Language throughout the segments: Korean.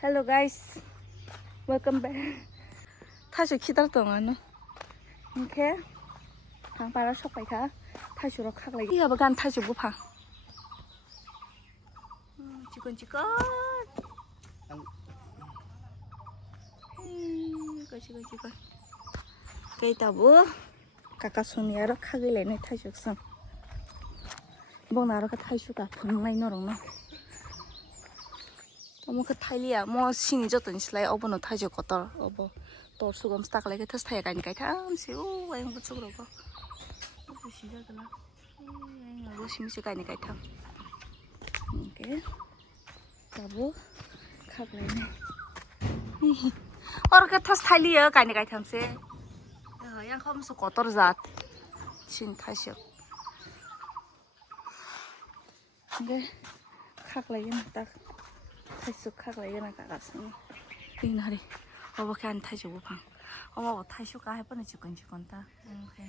Hello guys, welcome back. 다시 기다렸던 이렇게 방바라 쇼파이가 다시로 가글래. 이거 보간 다시 못 봐. 지건. 지건. Kita bu kakak Sonia kagelai nih tajuk sam. Bang naro ke tajuk apa? Ngai norong na. Kamu ke Thailand, mau sini jatuh nih selai obo no tajuk kotor obo. Tor sugam stak lagi terus Thai kan kai tham sih. Yang betul robo. Itu sih jaga lah. Yang harus sih kan kai tham. Oke. Kamu kagelai nih. Orang ke terus Thailand kan kai tham sih. Yang kamu suka kotor zat, cinta sih. Oke, kak lagi nak, tasuk kak lagi nak kasih. Ini hari, apa kan tasuk upang, apa tasuk kah apa nih cikon ta? Oke,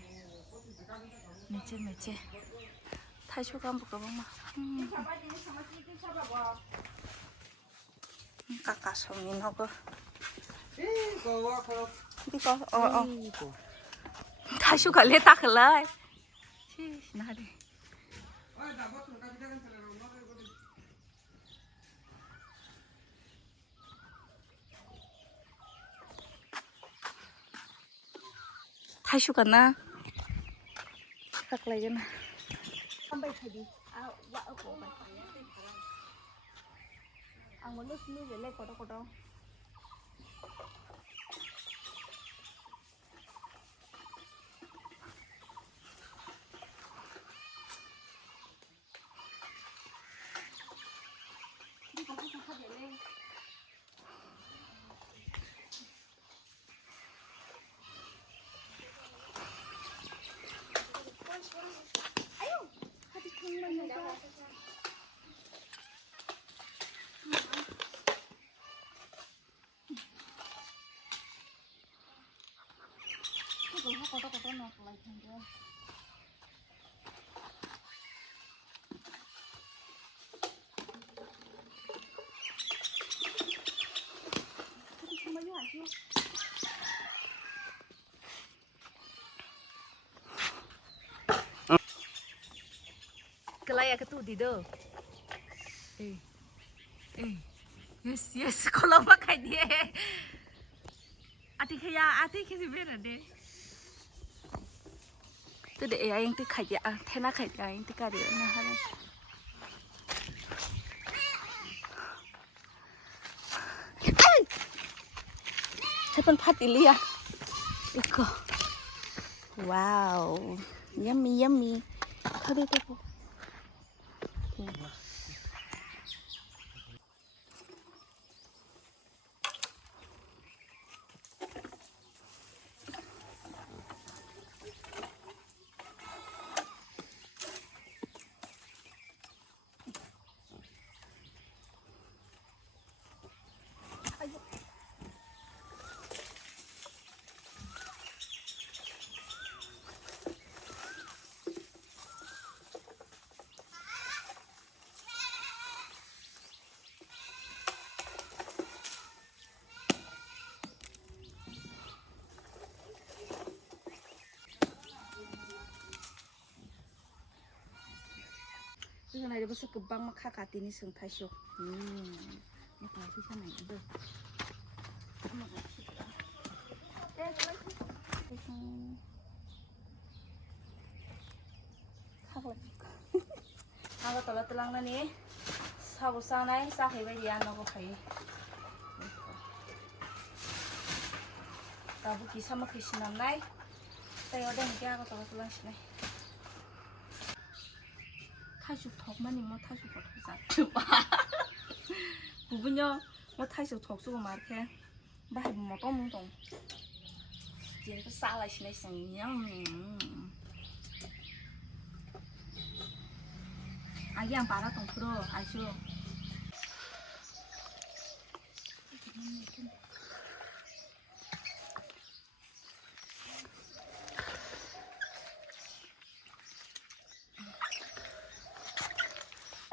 mece, tasuk kan buka mama. Kakak somin aku. I거 다시 갈래 딱 갈래 나리 다시 가나 갈래 나 한번 타디 와 오고 안 걸려 스누 벨레 거도 Kelaya ketudi do. Yes, kalau pakai dia. Ati kaya bera deh. Itu deh yang ti kaya, tena kaya yang ti kaya nah harus. Cepat pati liya. Iko. Wow, yummy. Kado tuh. Cái này nó sẽ cực băng mà khác cả tí ní sừng thái sụp. Nó phải phía trên này cũng được. Khác lắm. Aku tolak telang nani. Sabu sang này, sang hay bây giờ nó có phải. Tabu kisah mah kisinam này. Tay ở đây mình kia aku tolak telang sini. 타죽 덕만이 뭐 타죽 어떻게 부분요 뭐 타죽 덕수고 막 이렇게 막 해보면 뭐 떠먹동 얘가 싸라시네 그냥 아기양 바라동 풀어 아주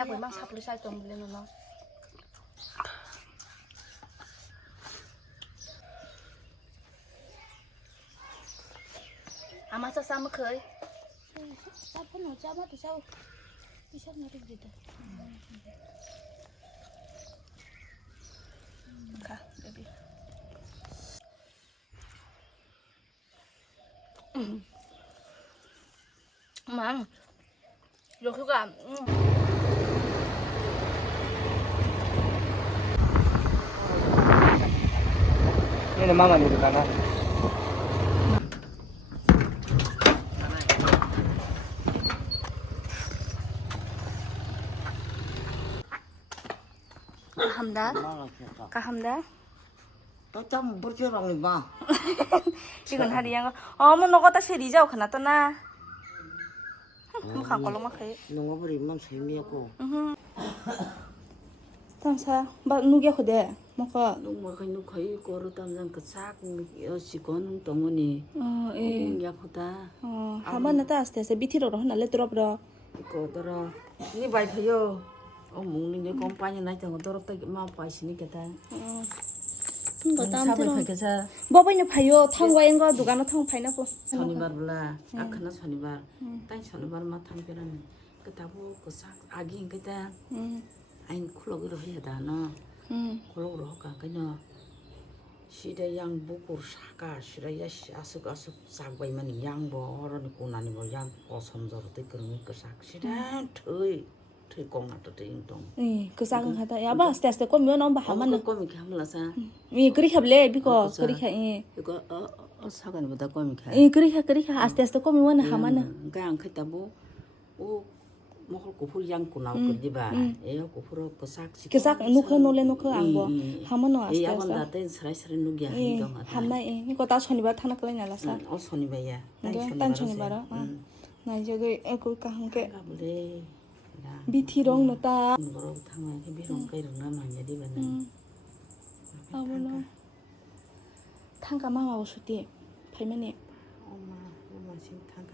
야, 뭐 막 사불 살 좀 물려놓나? sao mà khơi sao phân nó sao mà từ sao đi sao nó được gì đó cả baby mang rồi cứ cả 얘는 마만 이러잖아. hamda cả hamda tao chăm bữa chưa rồi mà 이건 하리양 어머 너가 다시 리자오 가나떠나 뭐 간걸로 막 해. 농어 버리면 재미없고 tamsa ba nugia khode maka 농어 그냥 거의 거로 담는 그싹 여시고는 동원이 e 약보다 hamana ta aste se bitiro ro na le drop ro 거더러 니 바이퍼요 먹는 게 комп파니 나이 때 거더럽다 마 빠시니까 거 tam 사배 tro 그게서 baba nya phayo thangwa enga dugano thang phaina ko শনিবার বলা আখানা শনিবার তাই শনিবার মা থামবেরান 그다고 그싹 아기 그다 아인 쿨럭으로 해야 다나 쿨럭으로 할까 그냥 시대 양보고 사가 시대야 아스 싹바이만 양보 어른 고나니 뭐양 어섬저로 그런 거싹 시대 털 공나도 인동 ke sa ga ta ya ba aste aste ko myo no ba hamana 꼬미 감라사 mi kri khable bi ko kri kha 이거 사가니보다 꼬미 가 kri kha aste aste ko mi wana hamana 그냥 그다고 오 먹을 거 후양 고 나올 거지 봐. 에요 고 후로 그 싹지. ke sak nu kha no le no kha angbo hamano aste 야 aste 원다 때 스라이스를 누기야 행동 하다. hamna ko ta shonibar thana kala na la sa 어 손이봐야. tan shonibar na je ge e ko ka hang ke 가볼래. bithirong no ta 뭐로 탕만 그 비롱 가이롱 나만 야디 바나. abono thangka ma ma suti phaimani 엄마 심 탕가.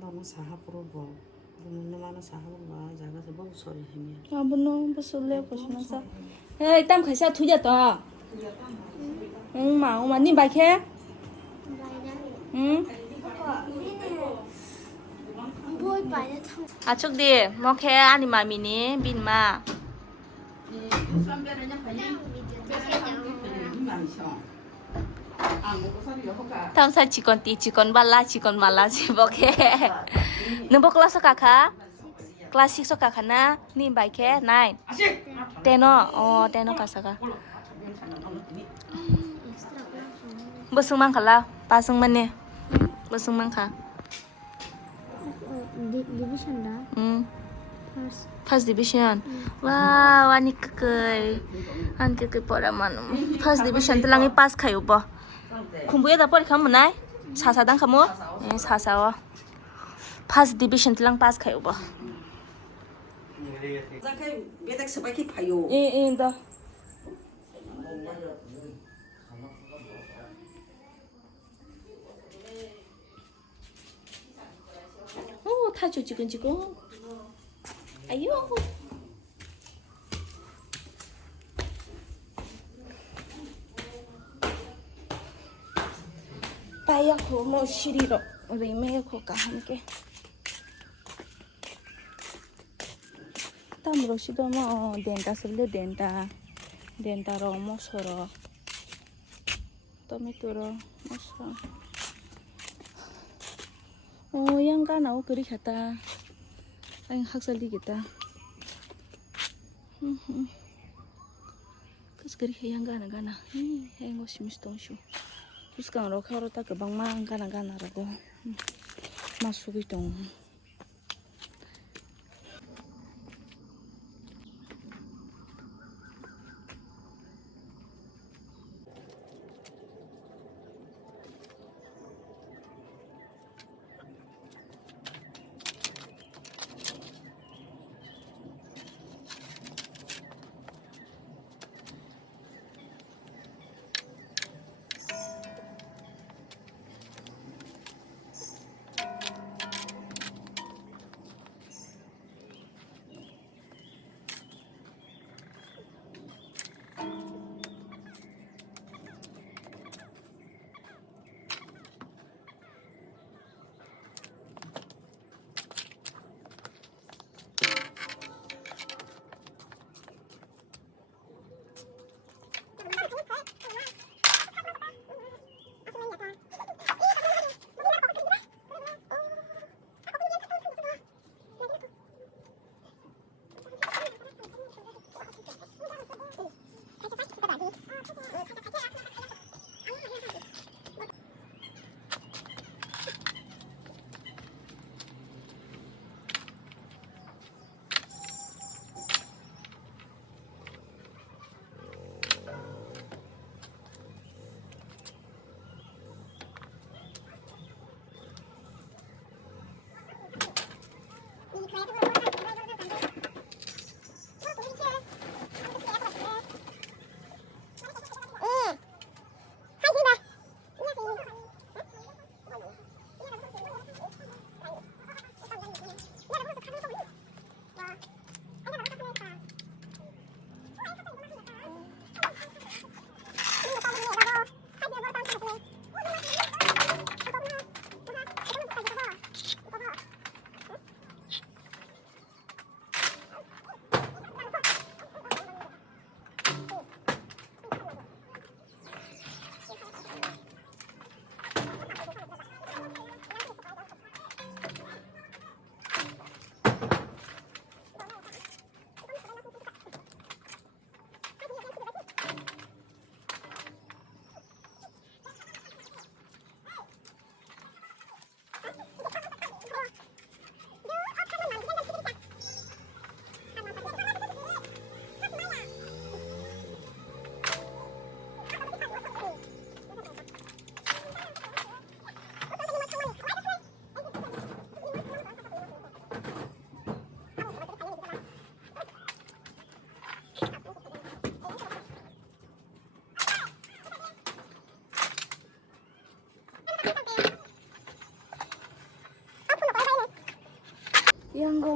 너무 사하부로 뭐. 너무 많은 사하부로 와. 자가서 뭐 소리 해면. abono basule ko shina sa hey tam khaisa thuja to ma ni bai khe bôi bài ra thằng à chúc đi mo khe ani ma mini bin ma tam sa chỉ còn bala chỉ bo khe nung bo class ka kha class 6 ka khana ni bai khe 9 10 10 ka sa ka bosung mang khala pasung mane bosung mang kha division đó first division wow ani kekei pora man first division telangi pass khayo bo khumbuya da por kham nai sa dang khamo sa o first division telang pass khayo bo 자kai 베닥 스바키 파요. da 타주 지금 아유 빠야 고모 시리로 우리 매고가 함께 땀으로 시도모 덴다 쓸래 덴다로 모서로 토마토로 모서 yang naw kuri khata ang haksali kita kas kuri yang gana ngo simis tongshu uskang ro kharo ta kabang ma gana rago masugi tong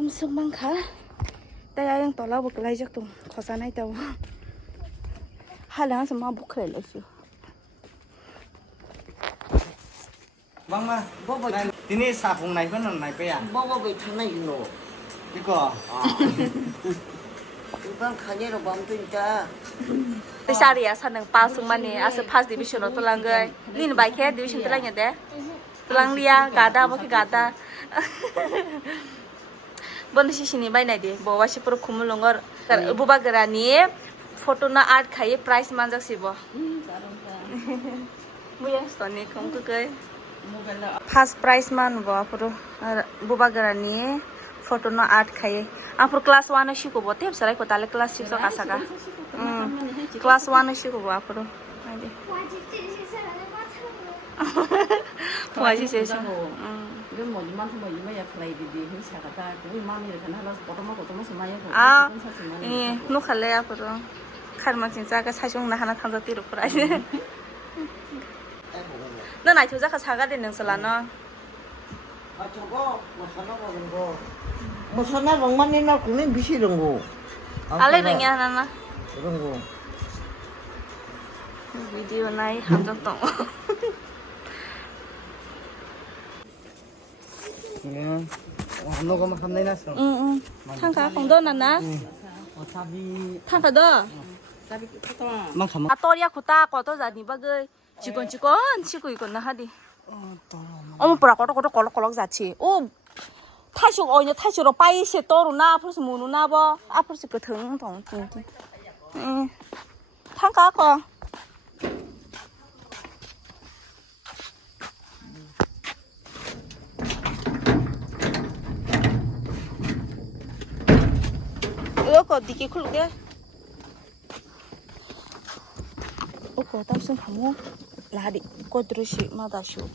엄청 많가. 따야 양 떠라 볼까 이제 또 거사나 있다고. 하려서 막 먹으래 레슈. Băng mà này tí này xả phùng này vẫn là này bây à 뭐뭐 왜 장난 이노? 이거 이번 가게로 멈춘다. Besaria sanang pasung mani asa pas division tulang gai. Nin bai ke division tulang ya deh. Tulang lia gada apa ke gada. Bon sisi ni bai nadi. Bawa si pro kumulongor. Buba gerani foto na art khai price manjak sibo. Muyang stone kong ke. First price man bawa pro buba gerani foto na art khai. Apur class 1 sih ko bote sarai ko tale class 6 ka saka. Class 1 sih ko bawa pro. Ade. 我这是啥来着？我操！ Puaji sih. 이건 뭐 이만 뭐 이마야 플레이디디 행사가다 그 이만이 이렇게 하나 고토마 스마야 아, 예, 노칼래 앞으로. 칼만 진짜 그 사중 나 하나 탕자 뒤로 풀어야지. 너 나이 조자가 사가 되는 살아나. 아 저거 뭐 사나가 그런 거. 뭐 사나 롱만이나 그네 미시 이런 거. 알레르기야 하나. 이런 거. 비디오 나이 한정동. 그냥 안 먹으면 한내 났어 응. 탕가 공도 나나. 어차피 탕가도. 막 가만 아 또리야 고따 고도 자니 바그. 직원 치고 이거 나 하디. 어머 보라 꼬르꼬르 자치. 오. 타쇼 어이냐 타쇼로 빠이시 떠루나 앞으로서 무누나 봐. 앞으로서 그 등동. 응. 탕가 거. 이거 어디게 쿨게? 이거 담슨 가모 라디 꼬드르시 마다쇼.